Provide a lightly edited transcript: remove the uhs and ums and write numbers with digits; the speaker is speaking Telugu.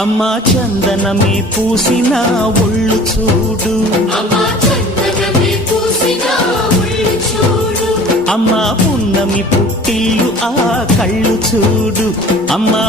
అమ్మా చందనమే పూసిన ఒళ్ళు చూడు, అమ్మా పున్నమి పుట్టిల్లు ఆ కళ్ళు చూడు, అమ్మా